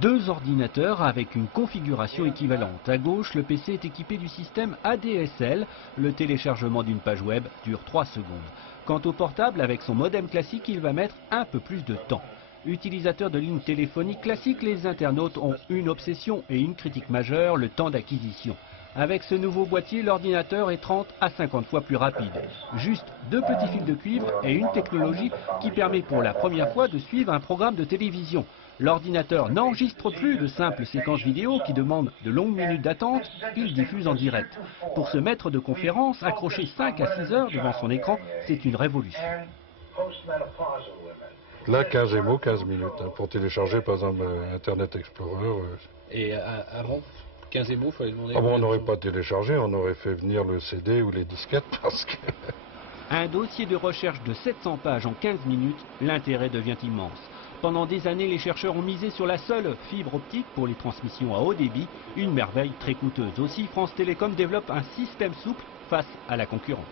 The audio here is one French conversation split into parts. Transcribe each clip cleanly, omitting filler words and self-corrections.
Deux ordinateurs avec une configuration équivalente. À gauche, le PC est équipé du système ADSL. Le téléchargement d'une page web dure 3 secondes. Quant au portable, avec son modem classique, il va mettre un peu plus de temps. Utilisateurs de lignes téléphoniques classiques, les internautes ont une obsession et une critique majeure, le temps d'acquisition. Avec ce nouveau boîtier, l'ordinateur est 30 à 50 fois plus rapide. Juste 2 petits fils de cuivre et une technologie qui permet pour la première fois de suivre un programme de télévision. L'ordinateur n'enregistre plus de simples séquences vidéo qui demandent de longues minutes d'attente, il diffuse en direct. Pour ce maître de conférence, accroché 5 à 6 heures devant son écran, c'est une révolution. Là, 15 mots, 15 minutes, hein, pour télécharger par exemple Internet Explorer. Et avant 15 mots, il fallait demander... Ah bon, on n'aurait pas téléchargé, on aurait fait venir le CD ou les disquettes parce que... Un dossier de recherche de 700 pages en 15 minutes, l'intérêt devient immense. Pendant des années, les chercheurs ont misé sur la seule fibre optique pour les transmissions à haut débit, une merveille très coûteuse. Aussi, France Télécom développe un système souple face à la concurrence.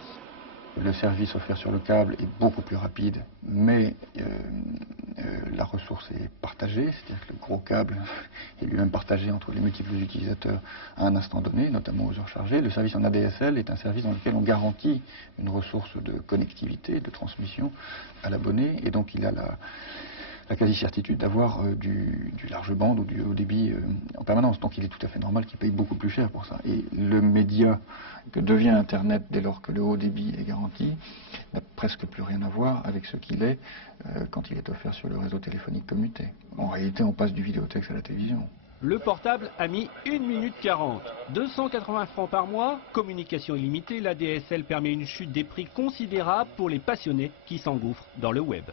Le service offert sur le câble est beaucoup plus rapide, mais la ressource est partagée, c'est-à-dire que le gros câble est lui-même partagé entre les multiples utilisateurs à un instant donné, notamment aux heures chargées. Le service en ADSL est un service dans lequel on garantit une ressource de connectivité, de transmission à l'abonné, et donc il a la quasi-certitude d'avoir du large bande ou du haut débit en permanence. Donc il est tout à fait normal qu'il paye beaucoup plus cher pour ça. Et le média que devient Internet dès lors que le haut débit est garanti n'a presque plus rien à voir avec ce qu'il est quand il est offert sur le réseau téléphonique commuté. En réalité, on passe du vidéotexte à la télévision. Le portable a mis 1 minute 40. 280 francs par mois, communication illimitée, la DSL permet une chute des prix considérable pour les passionnés qui s'engouffrent dans le web.